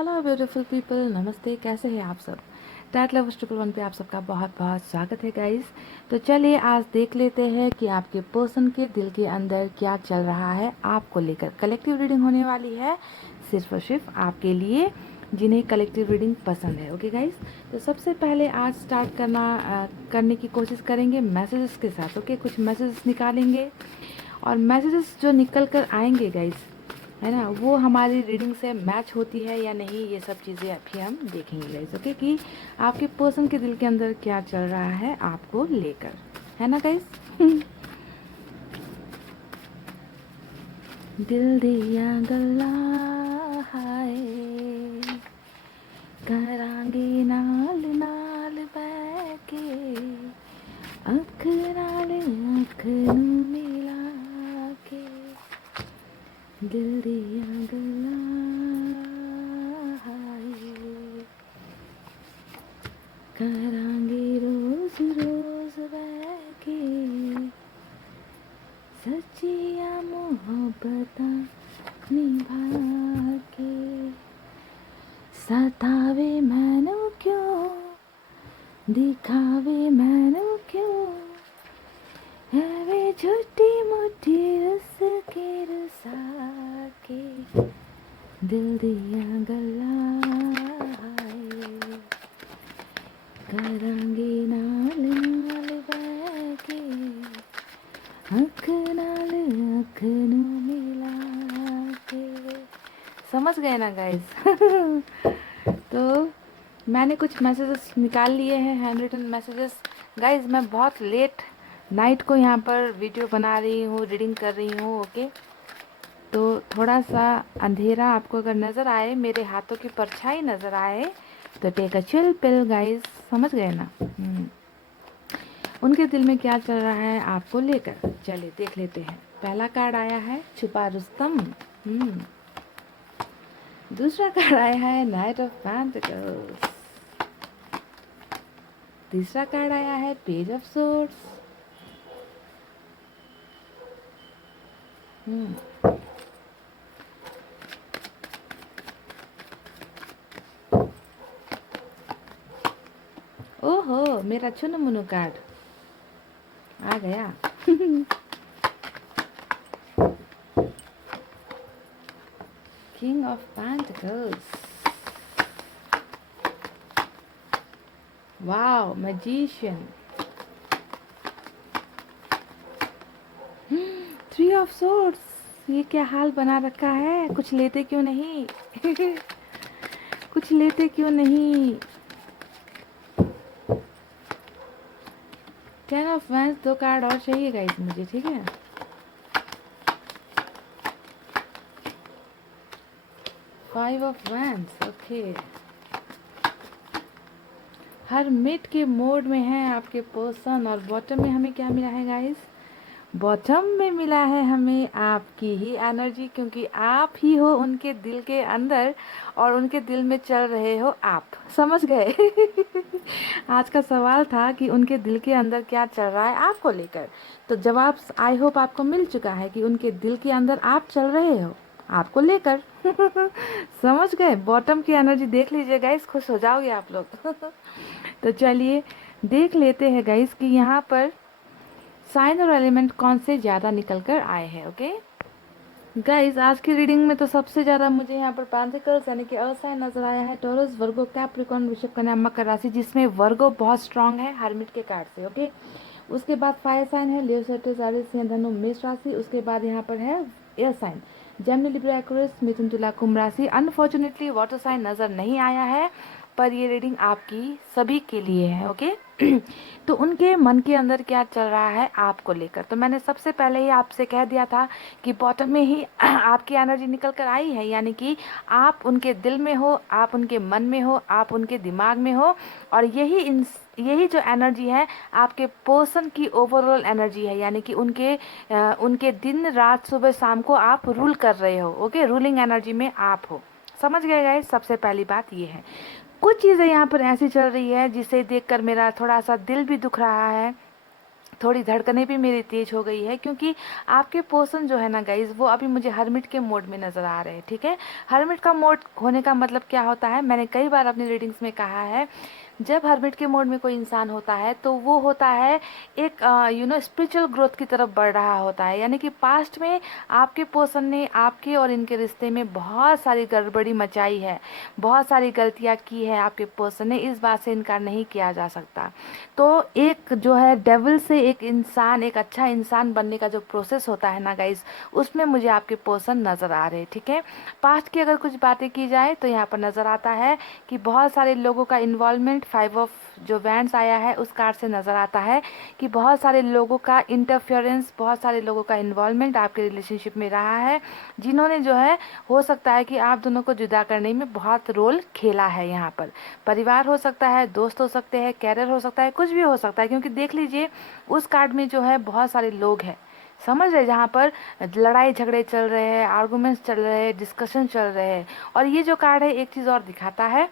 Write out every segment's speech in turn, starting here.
Hello beautiful people, नमस्ते। कैसे हैं आप सब? टैट लवर्स 111 पे आप सबका बहुत बहुत स्वागत है गाइस। तो चलिए आज देख लेते हैं कि आपके पर्सन के दिल के अंदर क्या चल रहा है आपको लेकर। कलेक्टिव रीडिंग होने वाली है सिर्फ और सिर्फ आपके लिए जिन्हें कलेक्टिव रीडिंग पसंद है। ओके गाइस, तो सबसे पहले आज स्टार्ट करने की कोशिश करेंगे मैसेजेस के साथ। ओके, कुछ मैसेजेस निकालेंगे और मैसेजेस जो निकल कर आएंगे गाइस, है ना, वो हमारी रीडिंग से मैच होती है या नहीं, ये सब चीज़ें अभी हम देखेंगे गाइस। ओके, कि आपके पर्सन के दिल के अंदर क्या चल रहा है आपको लेकर, है ना गाइस। दिल दिया गल्ला हाय करांगे नाल नाल बैके अख नाल अख नूं मिला के दिल दिया गल्ला हाय करांगे रोज रोज बैके सच्चिया मोहब्बतां निभा के सतावे मैनू क्यों दिखावे मैनू क्यों है छोटी मोटी रस के रसा के दिल दिया गल्ला हाय करांगे नाल नाल बैके अख नाल अख नूं मिला के। समझ गए ना गाइस? तो मैंने कुछ मैसेजेस निकाल लिए हैं, हैंड रिटन मैसेजेस। गाइस मैं बहुत लेट नाइट को यहाँ पर वीडियो बना रही हूँ, रीडिंग कर रही हूँ। ओके, तो थोड़ा सा अंधेरा आपको अगर नज़र आए, मेरे हाथों की परछाई नज़र आए, तो take a chill pill guys. समझ गए ना? उनके दिल में क्या चल रहा है आपको लेकर, चलिए देख लेते हैं। पहला कार्ड आया है छुपा रुस्तम। दूसरा कार्ड आया है नाइट ऑफ पेंटिकल्स। तीसरा कार्ड आया है पेज ऑफ सोर्ड्स। ओहो, मेरा चुनु मुनु कार्ड आ गया। King of pentacles. Wow, magician. Three of swords. ये क्या हाल बना रखा है, कुछ लेते क्यों नहीं? कुछ लेते क्यों नहीं? Ten of vents. दो कार्ड और चाहिए गाइस मुझे, ठीक है। Five of vents. Okay, her mid के मोड में है आपके पर्सन। और बॉटम में हमें क्या मिला है गाइस? बॉटम में मिला है हमें आपकी ही एनर्जी, क्योंकि आप ही हो उनके दिल के अंदर और उनके दिल में चल रहे हो आप। समझ गए? आज का सवाल था कि उनके दिल के अंदर क्या चल रहा है आपको लेकर, तो जवाब आई होप आपको मिल चुका है कि उनके दिल के अंदर आप चल रहे हो आपको लेकर। समझ गए? बॉटम की एनर्जी देख लीजिए गाइस, खुश हो जाओगे आप लोग। तो चलिए देख लेते हैं गाइस कि यहाँ पर साइन और एलिमेंट कौन से ज़्यादा निकल कर आए हैं। ओके गाइस, आज की रीडिंग में तो सबसे ज़्यादा मुझे यहाँ पर पेंटिकल्स यानी कि अर्थ साइन नजर आया है। टॉरस, वर्गो, कैप्रिकॉर्न, वृषभ, कन्या, मकर राशि, जिसमें वर्गो बहुत स्ट्रांग है हर्मिट के कार्ड से। ओके, उसके बाद फायर साइन है लियो, सर्टस, एरिस, सिंह, धनु, मेष राशि। उसके बाद यहाँ पर है air sign Gemini, Libra, Aquarius, मिथुन, तुला, कुंभ राशि। अनफॉर्चुनेटली वाटर साइन नज़र नहीं आया है, पर ये रीडिंग आपकी सभी के लिए है। ओके तो उनके मन के अंदर क्या चल रहा है आपको लेकर, तो मैंने सबसे पहले ही आपसे कह दिया था कि बॉटम में ही आपकी एनर्जी निकल कर आई है, यानी कि आप उनके दिल में हो, आप उनके मन में हो, आप उनके दिमाग में हो। और यही जो एनर्जी है आपके पर्सन की ओवरऑल एनर्जी है, यानी कि उनके दिन रात सुबह शाम को आप रूल कर रहे हो। ओके, रूलिंग एनर्जी में आप हो। समझ गए गाइस? सबसे पहली बात ये है। कुछ चीज़ें यहाँ पर ऐसी चल रही है जिसे देखकर मेरा थोड़ा सा दिल भी दुख रहा है, थोड़ी धड़कनें भी मेरी तेज़ हो गई है, क्योंकि आपके पर्सन जो है ना गाइज़, वो अभी मुझे हर्मिट के मोड में नज़र आ रहे हैं। ठीक है, हर्मिट का मोड होने का मतलब क्या होता है, मैंने कई बार अपनी रीडिंग्स में कहा है, जब हर्मिट के मोड में कोई इंसान होता है तो वो होता है एक स्पिरिचुअल ग्रोथ की तरफ बढ़ रहा होता है। यानी कि पास्ट में आपके पर्सन ने आपके और इनके रिश्ते में बहुत सारी गड़बड़ी मचाई है, बहुत सारी गलतियां की है आपके पर्सन ने, इस बात से इनकार नहीं किया जा सकता। तो एक जो है डेविल से एक इंसान, एक अच्छा इंसान बनने का जो प्रोसेस होता है ना गाइज, उसमें मुझे आपके पर्सन नज़र आ रहे हैं। ठीक है, पास्ट की अगर कुछ बातें की जाए तो यहाँ पर नज़र आता है कि बहुत सारे लोगों का इन्वॉल्वमेंट, 5 ऑफ जो वैंड्स आया है उस कार्ड से नज़र आता है कि बहुत सारे लोगों का इंटरफेरेंस, बहुत सारे लोगों का इन्वॉल्वमेंट आपके रिलेशनशिप में रहा है, जिन्होंने जो है, हो सकता है कि आप दोनों को जुदा करने में बहुत रोल खेला है। यहाँ पर परिवार हो सकता है, दोस्त हो सकते हैं, कैरियर हो सकता है, कुछ भी हो सकता है, क्योंकि देख लीजिए उस कार्ड में जो है बहुत सारे लोग हैं, समझ रहे, जहाँ पर लड़ाई झगड़े चल रहे हैं, आर्गूमेंट्स चल रहे हैं, डिस्कशन चल रहे हैं। और ये जो कार्ड है एक चीज़ और दिखाता है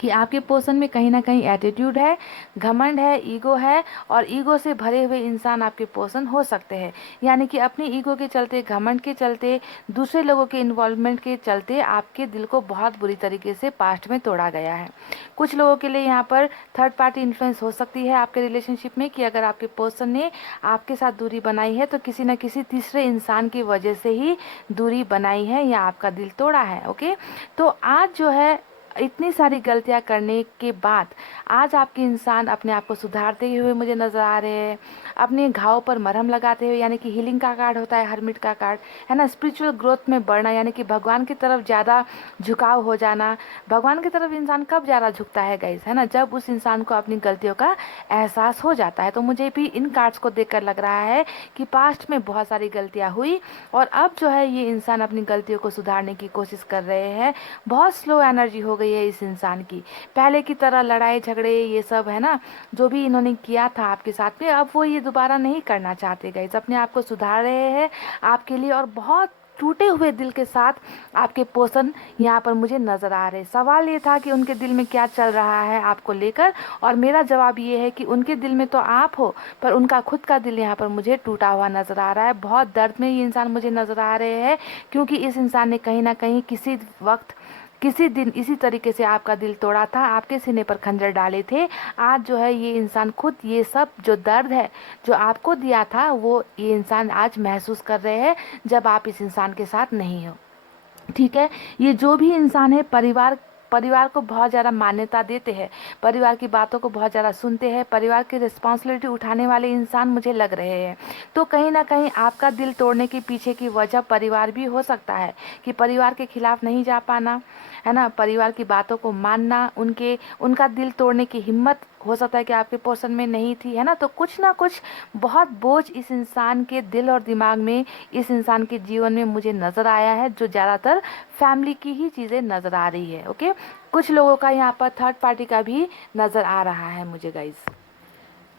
कि आपके पर्सन में कहीं ना कहीं एटीट्यूड है, घमंड है, ईगो है, और ईगो से भरे हुए इंसान आपके पर्सन हो सकते हैं। यानी कि अपनी ईगो के चलते, घमंड के चलते, दूसरे लोगों के इन्वॉल्वमेंट के चलते आपके दिल को बहुत बुरी तरीके से पास्ट में तोड़ा गया है। कुछ लोगों के लिए यहाँ पर थर्ड पार्टी इन्फ्लुएंस हो सकती है आपके रिलेशनशिप में, कि अगर आपके पर्सन ने आपके साथ दूरी बनाई है तो किसी न किसी तीसरे इंसान की वजह से ही दूरी बनाई है या आपका दिल तोड़ा है। ओके, तो आज जो है इतनी सारी गलतियां करने के बाद आज आपके इंसान अपने आप को सुधारते हुए मुझे नज़र आ रहे हैं, अपने घाव पर मरहम लगाते हुए, यानी कि हीलिंग का कार्ड होता है हर्मिट का कार्ड, है ना, स्पिरिचुअल ग्रोथ में बढ़ना, यानी कि भगवान की तरफ ज़्यादा झुकाव हो जाना। भगवान की तरफ इंसान कब ज़्यादा झुकता है गाइस, है ना, जब उस इंसान को अपनी गलतियों का एहसास हो जाता है। तो मुझे भी इन कार्ड्स को देखकर लग रहा है कि पास्ट में बहुत सारी गलतियाँ हुई और अब जो है ये इंसान अपनी गलतियों को सुधारने की कोशिश कर रहे हैं। बहुत स्लो एनर्जी हो गई है इस इंसान की, पहले की तरह लड़ाई झगड़े ये सब, है ना, जो भी इन्होंने किया था आपके साथ में, अब वो ये दोबारा नहीं करना चाहते गाइस, अपने आप को सुधार रहे हैं आपके लिए। और बहुत टूटे हुए दिल के साथ आपके पर्सन यहाँ पर मुझे नज़र आ रहे हैं। सवाल ये था कि उनके दिल में क्या चल रहा है आपको लेकर, और मेरा जवाब ये है कि उनके दिल में तो आप हो, पर उनका खुद का दिल यहाँ पर मुझे टूटा हुआ नज़र आ रहा है। बहुत दर्द में ये इंसान मुझे नज़र आ रहे हैं, क्योंकि इस इंसान ने कहीं ना कहीं किसी वक्त, किसी दिन इसी तरीके से आपका दिल तोड़ा था, आपके सीने पर खंजर डाले थे। आज जो है ये इंसान खुद ये सब जो दर्द है जो आपको दिया था, वो ये इंसान आज महसूस कर रहे हैं जब आप इस इंसान के साथ नहीं हो। ठीक है, ये जो भी इंसान है, परिवार को बहुत ज़्यादा मान्यता देते हैं, परिवार की बातों को बहुत ज़्यादा सुनते हैं, परिवार की रिस्पॉन्सिबिलिटी उठाने वाले इंसान मुझे लग रहे हैं। तो कहीं ना कहीं आपका दिल तोड़ने के पीछे की वजह परिवार भी हो सकता है, कि परिवार के खिलाफ नहीं जा पाना, है ना, परिवार की बातों को मानना, उनका दिल तोड़ने की हिम्मत हो सकता है कि आपके पर्सन में नहीं थी, है ना। तो कुछ ना कुछ बहुत बोझ इस इंसान के दिल और दिमाग में, इस इंसान के जीवन में मुझे नज़र आया है, जो ज़्यादातर फैमिली की ही चीज़ें नज़र आ रही है। ओके, कुछ लोगों का यहाँ पर थर्ड पार्टी का भी नज़र आ रहा है मुझे गाइज।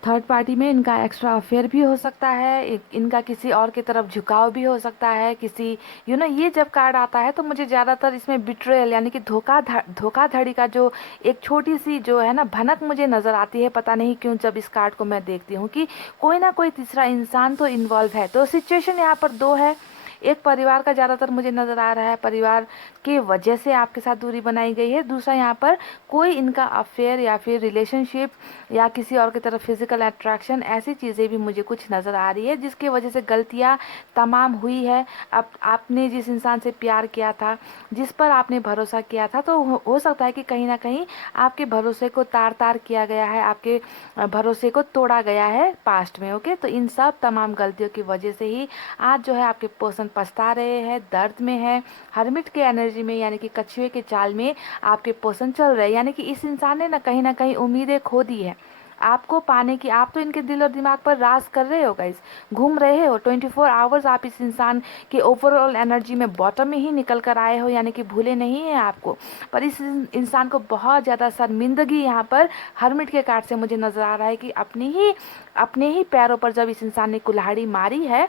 थर्ड पार्टी में इनका एक्स्ट्रा अफेयर भी हो सकता है, इनका किसी और की तरफ झुकाव भी हो सकता है, किसी ये जब कार्ड आता है तो मुझे ज़्यादातर इसमें बिट्रेयल यानी कि धोखाधड़ी का जो एक छोटी सी जो है ना भनक मुझे नज़र आती है। पता नहीं क्यों जब इस कार्ड को मैं देखती हूँ कि कोई ना कोई तीसरा इंसान तो इन्वॉल्व है। तो सिचुएशन यहाँ पर दो है, एक परिवार का ज़्यादातर मुझे नज़र आ रहा है, परिवार के वजह से आपके साथ दूरी बनाई गई है। दूसरा यहाँ पर कोई इनका अफेयर या फिर रिलेशनशिप या किसी और की तरफ फिजिकल अट्रैक्शन, ऐसी चीज़ें भी मुझे कुछ नज़र आ रही है, जिसकी वजह से गलतियाँ तमाम हुई है। अब आपने जिस इंसान से प्यार किया था, जिस पर आपने भरोसा किया था, तो हो सकता है कि कहीं ना कहीं आपके भरोसे को तार तार किया गया है, आपके भरोसे को तोड़ा गया है पास्ट में। ओके, तो इन सब तमाम गलतियों की वजह से ही आज जो है आपके पर्सन पछता रहे हैं, दर्द में है, हर्मिट के एनर्जी में, यानी कि कछुए के चाल में आपके पर्सन चल रहे हैं। यानी कि इस इंसान ने ना कहीं उम्मीदें खो दी है आपको पाने की। आप तो इनके दिल और दिमाग पर राज कर रहे हो गाइस, घूम रहे हो 24 आवर्स। आप इस इंसान के ओवरऑल एनर्जी में बॉटम में ही निकल कर आए हो, यानी कि भूले नहीं हैं आपको। पर इस इंसान को बहुत ज़्यादा शर्मिंदगी यहाँ पर हर्मिट के कार्ड से मुझे नज़र आ रहा है कि अपने ही पैरों पर जब इस इंसान ने कुल्हाड़ी मारी है,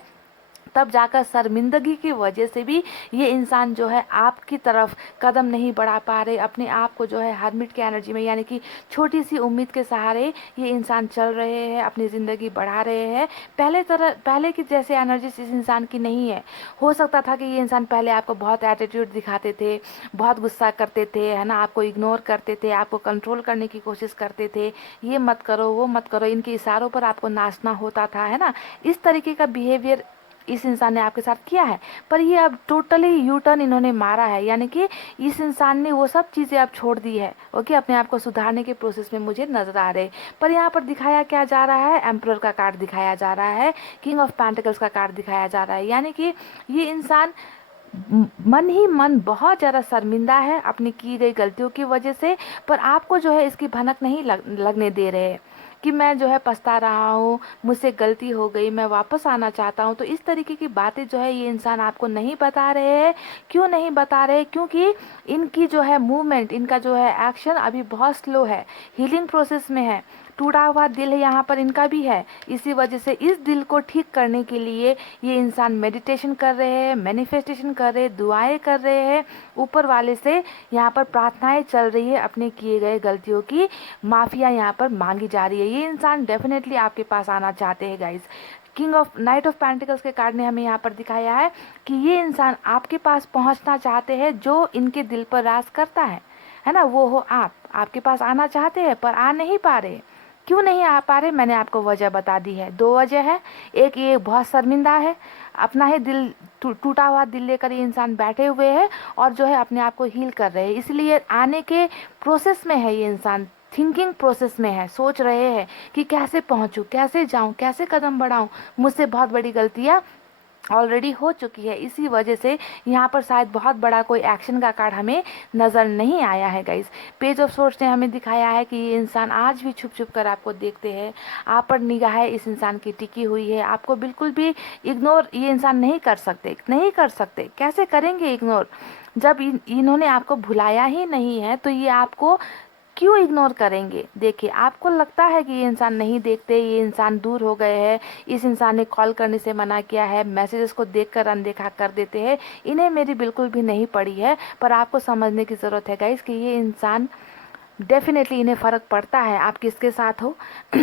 तब जाकर शर्मिंदगी की वजह से भी ये इंसान जो है आपकी तरफ कदम नहीं बढ़ा पा रहे, अपने आप को जो है हर्मिट की एनर्जी में, यानी कि छोटी सी उम्मीद के सहारे ये इंसान चल रहे हैं, अपनी ज़िंदगी बढ़ा रहे हैं। पहले की जैसे एनर्जी इस इंसान की नहीं है। हो सकता था कि ये इंसान पहले आपको बहुत एटीट्यूड दिखाते थे, बहुत गुस्सा करते थे, है ना, आपको इग्नोर करते थे, आपको कंट्रोल करने की कोशिश करते थे, ये मत करो वो मत करो, इनके इशारों पर आपको नाचना होता था, है ना। इस तरीके का बिहेवियर इस इंसान ने आपके साथ किया है। पर ये अब टोटली यू टर्न इन्होंने मारा है, यानी कि इस इंसान ने वो सब चीज़ें अब छोड़ दी है। ओके, अपने आप को सुधारने के प्रोसेस में मुझे नजर आ रहे। पर यहाँ पर दिखाया क्या जा रहा है, एम्परर का कार्ड दिखाया जा रहा है, किंग ऑफ पेंटिकल्स का कार्ड दिखाया जा रहा है, यानी कि ये इंसान मन ही मन बहुत ज़्यादा शर्मिंदा है अपनी की गई गलतियों की वजह से। पर आपको जो है इसकी भनक नहीं लगने दे रहे कि मैं जो है पछता रहा हूँ, मुझसे गलती हो गई, मैं वापस आना चाहता हूँ। तो इस तरीके की बातें जो है ये इंसान आपको नहीं बता रहे हैं। क्यों नहीं बता रहे? क्योंकि इनकी जो है मूवमेंट, इनका जो है एक्शन अभी बहुत स्लो है, हीलिंग प्रोसेस में है। टूटा हुआ दिल है यहाँ पर इनका भी है। इसी वजह से इस दिल को ठीक करने के लिए ये इंसान मेडिटेशन कर रहे हैं, मैनिफेस्टेशन कर रहे हैं, दुआएं कर रहे हैं, ऊपर वाले से यहाँ पर प्रार्थनाएं चल रही है, अपने किए गए गलतियों की माफिया यहाँ पर मांगी जा रही है। ये इंसान डेफिनेटली आपके पास आना चाहते हैं guys. King of night of pentacles के कार्ड ने हमें यहाँ पर दिखाया है कि ये इंसान आपके पास पहुँचना चाहते हैं, जो इनके दिल पर राज करता है ना, वो हो आप। आपके पास आना चाहते हैं पर आ नहीं पा रहे। क्यों नहीं आ पा रहे? मैंने आपको वजह बता दी है। दो वजह है। एक, ये बहुत शर्मिंदा है, अपना ही दिल टूटा हुआ दिल लेकर ये इंसान बैठे हुए हैं और जो है अपने आप को हील कर रहे हैं, इसलिए आने के प्रोसेस में है ये इंसान, थिंकिंग प्रोसेस में है, सोच रहे हैं कि कैसे पहुंचूं, कैसे जाऊं, कैसे कदम बढ़ाऊं, मुझसे बहुत बड़ी गलतियां ऑलरेडी हो चुकी है। इसी वजह से यहाँ पर शायद बहुत बड़ा कोई एक्शन का कार्ड हमें नज़र नहीं आया है गाइस। पेज ऑफ सोर्स ने हमें दिखाया है कि ये इंसान आज भी छुप छुप कर आपको देखते हैं, आप पर निगाह इस इंसान की टिकी हुई है, आपको बिल्कुल भी इग्नोर ये इंसान नहीं कर सकते, नहीं कर सकते। कैसे करेंगे इग्नोर? जब इन्होंने आपको भुलाया ही नहीं है तो ये आपको क्यों इग्नोर करेंगे? देखिए, आपको लगता है कि ये इंसान नहीं देखते, ये इंसान दूर हो गए हैं, इस इंसान ने कॉल करने से मना किया है, मैसेजेस को देखकर अनदेखा कर देते हैं, इन्हें मेरी बिल्कुल भी नहीं पड़ी है। पर आपको समझने की ज़रूरत है गाइस कि ये इंसान डेफिनेटली, इन्हें फ़र्क पड़ता है आप किसके साथ हो,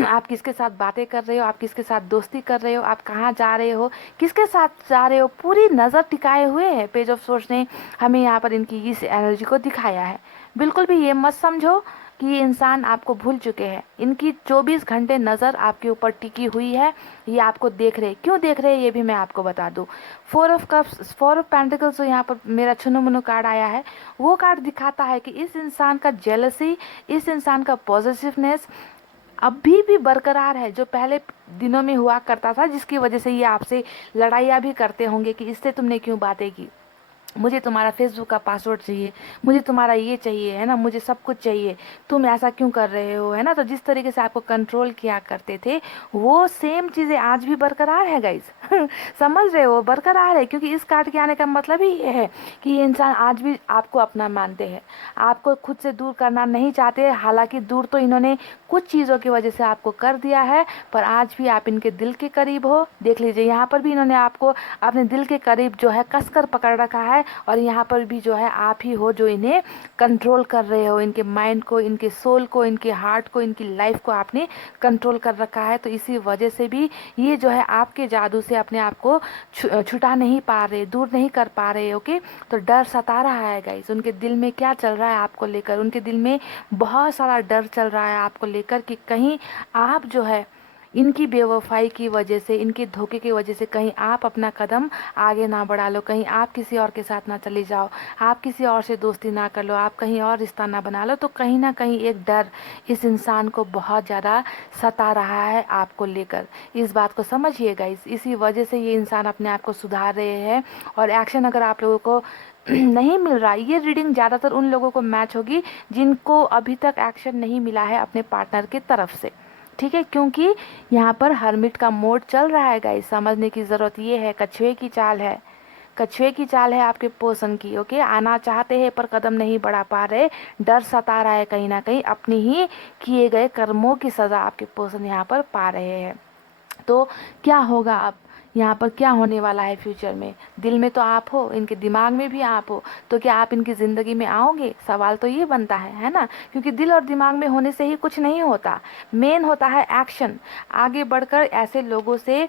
आप किसके साथ बातें कर रहे हो, आप किसके साथ दोस्ती कर रहे हो, आप कहाँ जा रहे हो, किसके साथ जा रहे हो, पूरी नज़र टिकाए हुए हैं। पेज ऑफ सोर्स ने हमें यहाँ पर इनकी इस एनर्जी को दिखाया है। बिल्कुल भी ये मत समझो कि ये इंसान आपको भूल चुके हैं। इनकी 24 घंटे नज़र आपके ऊपर टिकी हुई है, ये आपको देख रहे। क्यों देख रहे हैं ये भी मैं आपको बता दूं। 4 ऑफ कप्स, 4 ऑफ पेंटिकल्स जो यहाँ पर मेरा छुनो मुनो कार्ड आया है, वो कार्ड दिखाता है कि इस इंसान का जेलसी, इस इंसान का पॉजिटिवनेस अभी भी बरकरार है, जो पहले दिनों में हुआ करता था, जिसकी वजह से ये आपसे लड़ाइयाँ भी करते होंगे कि इससे तुमने क्यों बातें की, मुझे तुम्हारा फेसबुक का पासवर्ड चाहिए, मुझे तुम्हारा ये चाहिए, है ना, मुझे सब कुछ चाहिए, तुम ऐसा क्यों कर रहे हो, है ना। तो जिस तरीके से आपको कंट्रोल किया करते थे, वो सेम चीज़ें आज भी बरकरार है गाइस। समझ रहे हो? बरकरार है, क्योंकि इस कार्ड के आने का मतलब ही ये है कि ये इंसान आज भी आपको अपना मानते हैं, आपको खुद से दूर करना नहीं चाहते। हालांकि दूर तो इन्होंने कुछ चीज़ों की वजह से आपको कर दिया है, पर आज भी आप इनके दिल के करीब हो। देख लीजिए, यहाँ पर भी इन्होंने आपको अपने दिल के करीब जो है कसकर पकड़ रखा है, और यहाँ पर भी जो है आप ही हो जो इन्हें कंट्रोल कर रहे हो, इनके माइंड को, इनके सोल को, इनके हार्ट को, इनकी लाइफ को आपने कंट्रोल कर रखा है। तो इसी वजह से भी ये जो है आपके जादू से अपने आप को छुटा नहीं पा रहे, दूर नहीं कर पा रहे। ओके, तो डर सता रहा है गाइस। उनके दिल में क्या चल रहा है आपको लेकर? उनके दिल में बहुत सारा डर चल रहा है आपको लेकर कि कहीं आप जो है इनकी बेवफाई की वजह से, इनके धोखे की वजह से कहीं आप अपना कदम आगे ना बढ़ा लो, कहीं आप किसी और के साथ ना चले जाओ, आप किसी और से दोस्ती ना कर लो, आप कहीं और रिश्ता ना बना लो। तो कहीं ना कहीं एक डर इस इंसान को बहुत ज़्यादा सता रहा है आपको लेकर। इस बात को समझिएगा। इसी वजह से ये इंसान अपने आप को सुधार रहे हैं। और एक्शन अगर आप लोगों को नहीं मिल रहा, ये रीडिंग ज़्यादातर उन लोगों को मैच होगी जिनको अभी तक एक्शन नहीं मिला है अपने पार्टनर की तरफ से, ठीक है। क्योंकि यहाँ पर हर्मिट का मोड चल रहा है गाइस। समझने की ज़रूरत ये है, कछुए की चाल है, कछुए की चाल है आपके पर्सन की। ओके, आना चाहते हैं पर कदम नहीं बढ़ा पा रहे, डर सता रहा है, कहीं ना कहीं अपनी ही किए गए कर्मों की सज़ा आपके पर्सन यहाँ पर पा रहे हैं। तो क्या होगा अब? यहाँ पर क्या होने वाला है फ्यूचर में। दिल में तो आप हो, इनके दिमाग में भी आप हो, तो क्या आप इनकी ज़िंदगी में आओगे? सवाल तो ये बनता है ना, क्योंकि दिल और दिमाग में होने से ही कुछ नहीं होता। मेन होता है एक्शन। आगे बढ़कर ऐसे लोगों से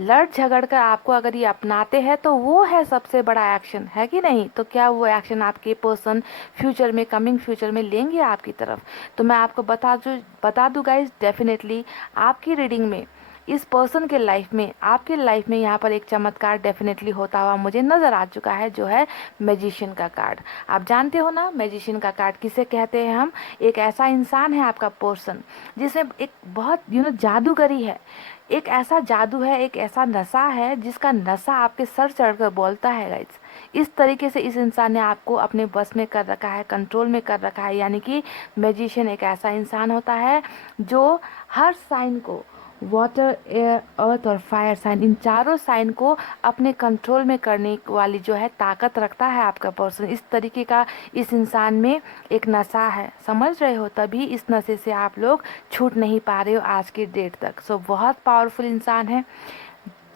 लड़ झगड़ कर आपको अगर ये अपनाते हैं तो वो है सबसे बड़ा एक्शन, है कि नहीं? तो क्या वो एक्शन आपके पर्सन फ्यूचर में, कमिंग फ्यूचर में लेंगे आपकी तरफ? तो मैं आपको बता दूँ गाइज, डेफिनेटली आपकी रीडिंग में इस पर्सन के लाइफ में, आपके लाइफ में यहाँ पर एक चमत्कार डेफिनेटली होता हुआ मुझे नज़र आ चुका है, जो है मैजिशियन का कार्ड। आप जानते हो ना मैजिशियन का कार्ड किसे कहते हैं हम? एक ऐसा इंसान है आपका पर्सन जिसमें एक बहुत जादूगरी है, एक ऐसा जादू है, एक ऐसा नशा है जिसका नशा आपके सर चढ़कर बोलता है गाइस। इस तरीके से इस इंसान ने आपको अपने बस में कर रखा है, कंट्रोल में कर रखा है। यानी कि मैजिशियन एक ऐसा इंसान होता है जो हर साइन को, वाटर, एयर, अर्थ और फायर साइन, इन चारों साइन को अपने कंट्रोल में करने वाली जो है ताकत रखता है आपका पर्सन। इस तरीके का इस इंसान में एक नशा है, समझ रहे हो? तभी इस नशे से आप लोग छूट नहीं पा रहे हो आज की डेट तक। सो बहुत पावरफुल इंसान है।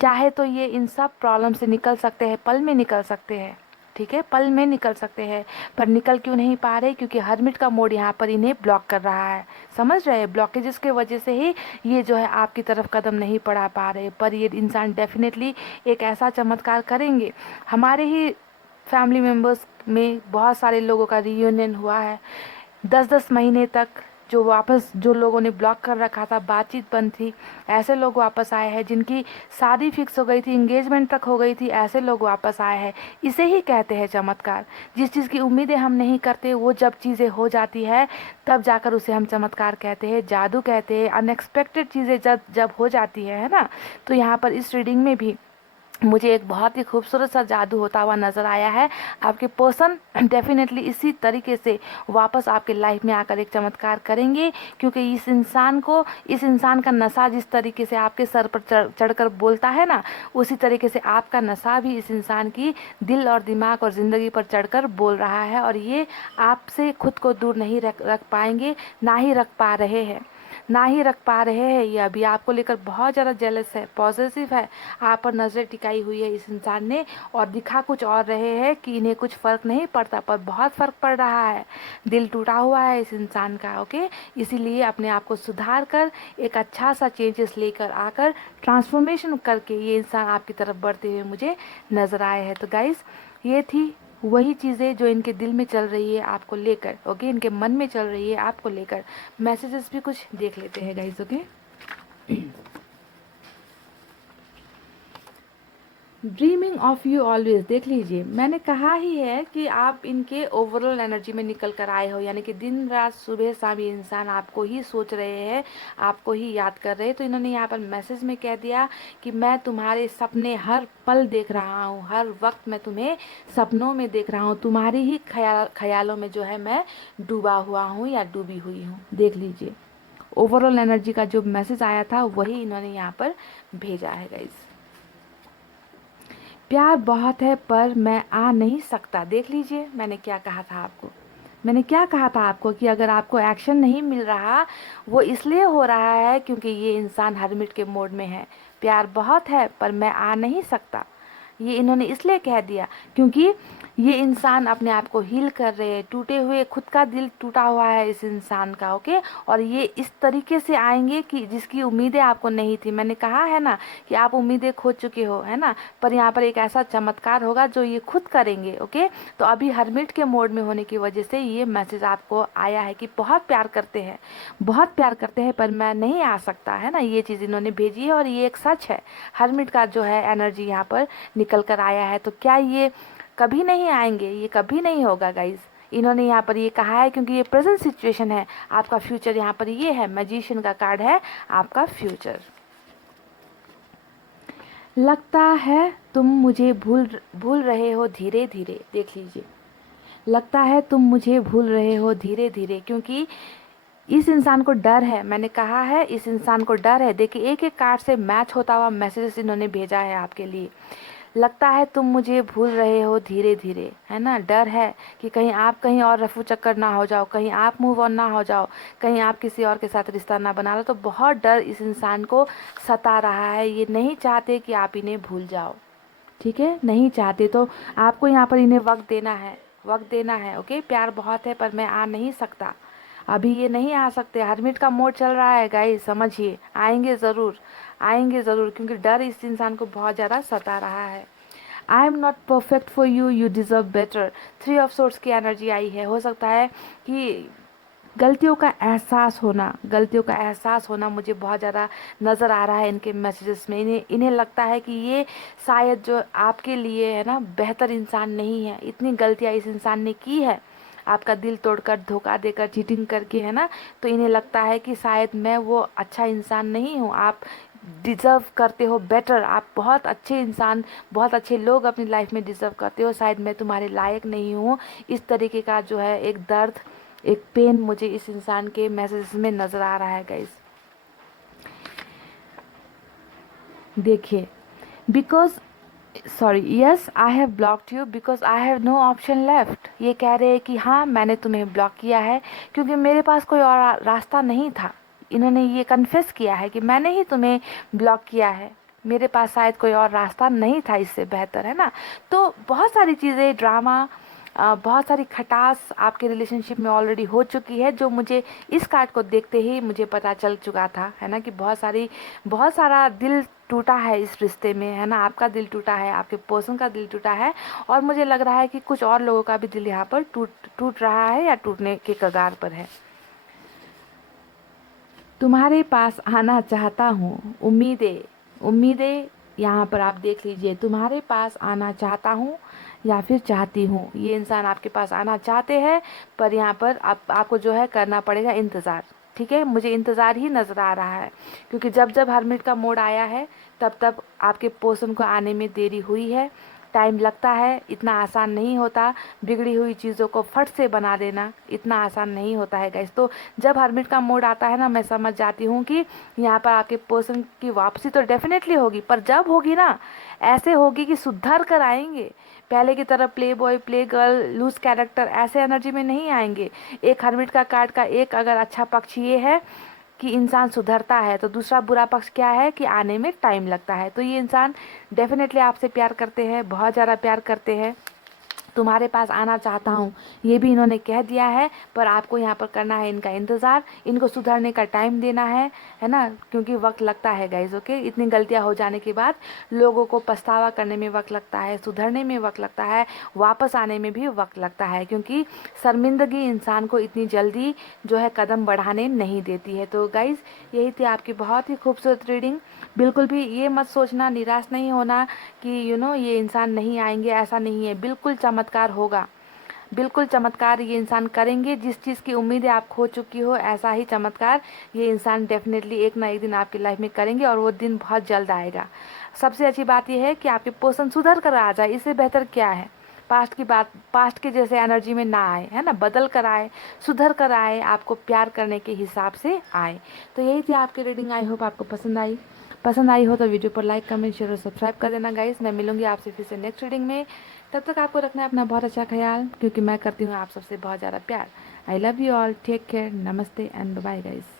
चाहे तो ये इन सब प्रॉब्लम से निकल सकते हैं, पल में निकल सकते हैं, ठीक है, पल में निकल सकते हैं। पर निकल क्यों नहीं पा रहे? क्योंकि हर्मिट का मोड यहाँ पर इन्हें ब्लॉक कर रहा है, समझ रहे हैं? ब्लॉकेजेस के वजह से ही ये जो है आपकी तरफ कदम नहीं बढ़ा पा रहे। पर ये इंसान डेफिनेटली एक ऐसा चमत्कार करेंगे। हमारे ही फैमिली मेम्बर्स में बहुत सारे लोगों का रियूनियन हुआ है, 10-10 महीने तक जो लोगों ने ब्लॉक कर रखा था, बातचीत बंद थी, ऐसे लोग वापस आए हैं। जिनकी शादी फिक्स हो गई थी, एंगेजमेंट तक हो गई थी, ऐसे लोग वापस आए हैं। इसे ही कहते हैं चमत्कार। जिस चीज़ की उम्मीदें हम नहीं करते, वो जब चीज़ें हो जाती है तब जाकर उसे हम चमत्कार कहते हैं, जादू कहते हैं। अनएक्सपेक्टेड चीज़ें जब हो जाती है ना। तो यहाँ पर इस रीडिंग में भी मुझे एक बहुत ही खूबसूरत सा जादू होता हुआ नज़र आया है। आपके पर्सन डेफिनेटली इसी तरीके से वापस आपके लाइफ में आकर एक चमत्कार करेंगे, क्योंकि इस इंसान का नशा जिस तरीके से आपके सर पर चढ़कर बोलता है ना, उसी तरीके से आपका नशा भी इस इंसान की दिल और दिमाग और ज़िंदगी पर चढ़कर बोल रहा है। और ये आपसे खुद को दूर नहीं रख पाएंगे, ना ही रख पा रहे हैं। ये अभी आपको लेकर बहुत ज़्यादा जेलस है, पॉजिटिव है, आप पर नज़र टिकाई हुई है इस इंसान ने। और दिखा कुछ और रहे हैं कि इन्हें कुछ फ़र्क नहीं पड़ता, पर बहुत फ़र्क पड़ रहा है। दिल टूटा हुआ है इस इंसान का, ओके। इसीलिए अपने आप को सुधार कर एक अच्छा सा चेंजेस लेकर आकर ट्रांसफॉर्मेशन करके ये इंसान आपकी तरफ बढ़ते हुए मुझे नज़र आए हैं। तो गाइज़, ये थी वही चीज़ें जो इनके दिल में चल रही है आपको लेकर, ओके, इनके मन में चल रही है आपको लेकर। मैसेजेस भी कुछ देख लेते हैं guys, okay. Dreaming of you always, देख लीजिए, मैंने कहा ही है कि आप इनके ओवरऑल एनर्जी में निकल कर आए हो। यानी कि दिन रात सुबह शाम ये इंसान आपको ही सोच रहे हैं, आपको ही याद कर रहे हैं। तो इन्होंने यहाँ पर मैसेज में कह दिया कि मैं तुम्हारे सपने हर पल देख रहा हूँ, हर वक्त मैं तुम्हें सपनों में देख रहा हूँ, तुम्हारी ही ख्यालों में जो है मैं डूबा हुआ हूँ या डूबी हुई हूँ। देख लीजिए, ओवरऑल एनर्जी का जो मैसेज आया था वही इन्होंने यहाँ पर भेजा है गाइस। प्यार बहुत है पर मैं आ नहीं सकता। देख लीजिए, मैंने क्या कहा था आपको कि अगर आपको एक्शन नहीं मिल रहा, वो इसलिए हो रहा है क्योंकि ये इंसान हर्मिट के मोड में है। प्यार बहुत है पर मैं आ नहीं सकता, ये इन्होंने इसलिए कह दिया क्योंकि ये इंसान अपने आप को हील कर रहे हैं। टूटे हुए, खुद का दिल टूटा हुआ है इस इंसान का, ओके। और ये इस तरीके से आएंगे कि जिसकी उम्मीदें आपको नहीं थी। मैंने कहा है ना कि आप उम्मीदें खो चुके हो, है ना। पर यहाँ पर एक ऐसा चमत्कार होगा जो ये खुद करेंगे, ओके। तो अभी हर्मिट के मोड में होने की वजह से ये मैसेज आपको आया है कि बहुत प्यार करते हैं पर मैं नहीं आ सकता, है ना। ये चीज़ इन्होंने भेजी है और ये एक सच है। हर्मिट का जो है एनर्जी यहाँ पर निकल कर आया है। तो क्या ये कभी नहीं आएंगे? ये कभी नहीं होगा गाइज। इन्होंने यहाँ पर ये कहा है क्योंकि ये प्रेजेंट सिचुएशन है। आपका फ्यूचर यहाँ पर ये है, मैजिशियन का कार्ड है आपका फ्यूचर। लगता है तुम मुझे भूल रहे हो धीरे धीरे। देख लीजिए, लगता है तुम मुझे भूल रहे हो धीरे धीरे, क्योंकि इस इंसान को डर है। मैंने कहा है इस इंसान को डर है। देखिए, एक एक कार्ड से मैच होता हुआ मैसेजेस इन्होंने भेजा है आपके लिए। लगता है तुम मुझे भूल रहे हो धीरे धीरे, है ना। डर है कि कहीं आप कहीं और रफू चक्कर ना हो जाओ, कहीं आप मूव ऑन ना हो जाओ, कहीं आप किसी और के साथ रिश्ता ना बना लो। तो बहुत डर इस इंसान को सता रहा है। ये नहीं चाहते कि आप इन्हें भूल जाओ, ठीक है, नहीं चाहते। तो आपको यहाँ पर इन्हें वक्त देना है, वक्त देना है। ओके, प्यार बहुत है पर मैं आ नहीं सकता, अभी ये नहीं आ सकते। हरमिट का मोड चल रहा है गाइस, समझिए। आएंगे ज़रूर, आएंगे ज़रूर, क्योंकि डर इस इंसान को बहुत ज़्यादा सता रहा है। I am not perfect for you, you deserve better. 3 of sorts की एनर्जी आई है। हो सकता है कि गलतियों का एहसास होना, गलतियों का एहसास होना मुझे बहुत ज़्यादा नज़र आ रहा है इनके मैसेजेस में। इन्हें लगता है कि ये शायद जो आपके लिए है ना बेहतर इंसान नहीं है। इतनी गलतियाँ इस इंसान ने की है, आपका दिल तोड़कर, धोखा देकर, चीटिंग करके, है ना। तो इन्हें लगता है कि शायद मैं वो अच्छा इंसान नहीं हूँ, आप डिज़र्व करते हो बेटर, आप बहुत अच्छे इंसान, बहुत अच्छे लोग अपनी लाइफ में डिज़र्व करते हो, शायद मैं तुम्हारे लायक नहीं हूँ। इस तरीके का जो है एक दर्द, एक पेन मुझे इस इंसान के मैसेज में नज़र आ रहा है गाइस। देखिए, because sorry, yes I have blocked you because I have no option left. ये कह रहे हैं कि हाँ, मैंने तुम्हें ब्लॉक किया है क्योंकि मेरे पास कोई और रास्ता नहीं था। इन्होंने ये कन्फेस किया है कि मैंने ही तुम्हें ब्लॉक किया है, मेरे पास शायद कोई और रास्ता नहीं था इससे बेहतर, है ना। तो बहुत सारी चीज़ें, ड्रामा, बहुत सारी खटास आपके रिलेशनशिप में ऑलरेडी हो चुकी है, जो मुझे इस कार्ड को देखते ही मुझे पता चल चुका था, है ना, कि बहुत सारा दिल टूटा है इस रिश्ते में, है ना। आपका दिल टूटा है, आपके पर्सन का दिल टूटा है, और मुझे लग रहा है कि कुछ और लोगों का भी दिल यहाँ पर टूट रहा है या टूटने के कगार पर है। तुम्हारे पास आना चाहता हूँ, उम्मीदें, उम्मीदें यहाँ पर आप देख लीजिए। तुम्हारे पास आना चाहता हूँ या फिर चाहती हूँ, ये इंसान आपके पास आना चाहते हैं, पर यहाँ पर आपको जो है करना पड़ेगा इंतज़ार, ठीक है। मुझे इंतज़ार ही नज़र आ रहा है, क्योंकि जब जब हरमिट का मोड आया है तब तब आपके पर्सन को आने में देरी हुई है, टाइम लगता है, इतना आसान नहीं होता। बिगड़ी हुई चीज़ों को फट से बना देना इतना आसान नहीं होता है गाइस। तो जब हरमिट का मोड आता है ना, मैं समझ जाती हूँ कि यहाँ पर आपके पर्सन की वापसी तो डेफिनेटली होगी, पर जब होगी ना, ऐसे होगी कि सुधर कर आएंगे। पहले की तरह play boy, play girl, loose character ऐसे एनर्जी में नहीं आएंगे। एक हरमिट का कार्ड का एक अगर अच्छा पक्ष ये है कि इंसान सुधरता है, तो दूसरा बुरा पक्ष क्या है कि आने में टाइम लगता है। तो ये इंसान डेफिनेटली आपसे प्यार करते हैं, बहुत ज़्यादा प्यार करते हैं, तुम्हारे पास आना चाहता हूँ, ये भी इन्होंने कह दिया है। पर आपको यहाँ पर करना है इनका इंतज़ार, इनको सुधरने का टाइम देना है ना, क्योंकि वक्त लगता है गाइज। ओके, इतनी गलतियाँ हो जाने के बाद लोगों को पछतावा करने में वक्त लगता है, सुधरने में वक्त लगता है, वापस आने में भी वक्त लगता है, क्योंकि शर्मिंदगी इंसान को इतनी जल्दी जो है कदम बढ़ाने नहीं देती है। तो गाइज, यही थी आपकी बहुत ही खूबसूरत रीडिंग। बिल्कुल भी ये मत सोचना, निराश नहीं होना कि ये इंसान नहीं आएंगे, ऐसा नहीं है। बिल्कुल चमत्कार होगा, बिल्कुल चमत्कार ये इंसान करेंगे। जिस चीज़ की उम्मीदें आप खो चुकी हो, ऐसा ही चमत्कार ये इंसान डेफिनेटली एक ना एक दिन आपकी लाइफ में करेंगे, और वो दिन बहुत जल्द आएगा। सबसे अच्छी बात यह है कि आपके पर्सन सुधर कर आ जाए, इससे बेहतर क्या है। पास्ट की बात पास्ट के जैसे एनर्जी में ना आए, है ना, बदल कर आए, सुधर कर आए, आपको प्यार करने के हिसाब से आए। तो यही थी आपकी रीडिंग। आई होप आपको पसंद आई हो तो वीडियो पर लाइक, कमेंट, शेयर और सब्सक्राइब कर देना गाइस। मैं मिलूंगी आपसे फिर से नेक्स्ट रीडिंग में। तब तक आपको रखना है अपना बहुत अच्छा ख्याल, क्योंकि मैं करती हूँ आप सबसे बहुत ज़्यादा प्यार। I love you all, take care, नमस्ते एंड बाय गाइस।